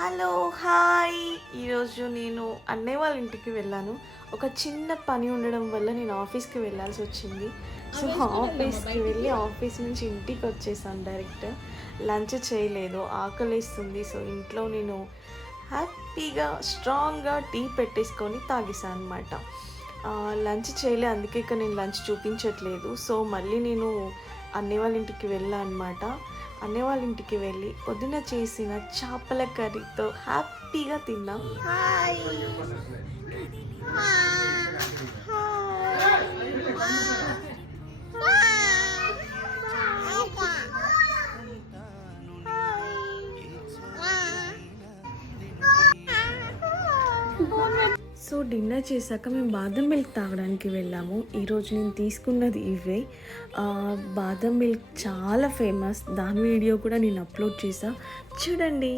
Hello hi. ఈరోజు నేను అన్నయ్య వాళ్ళ ఇంటికి వెళ్ళాను. ఒక చిన్న పని ఉండడం వల్ల నేను ఆఫీస్కి వెళ్ళాల్సి వచ్చింది. సో ఆఫీస్కి వెళ్ళి ఆఫీస్ నుంచి ఇంటికి వచ్చేసాను డైరెక్ట్. లంచ్ చేయలేదు, ఆకలేస్తుంది. సో ఇంట్లో నేను హ్యాపీగా స్ట్రాంగ్గా టీ పెట్టేసుకొని తాగేసాను అనమాట. లంచ్ చేయలే, అందుకే ఇక నేను లంచ్ చూపించట్లేదు. సో మళ్ళీ నేను అన్నయ్య వాళ్ళ ఇంటికి వెళ్ళాను అనమాట. అన్నయ్య వాళ్ళ ఇంటికి వెళ్ళి పొద్దున చేసిన చేపల కర్రీతో హ్యాపీగా తిన్నాం. హాయ్ సో డిన్నర్ చేశాక మేము బాదం మిల్క్ తాగడానికి వెళ్ళాము. ఈరోజు నేను తీసుకున్నది ఇవే. బాదం మిల్క్ చాలా ఫేమస్, దాని వీడియో కూడా నేను అప్లోడ్ చేసా, చూడండి.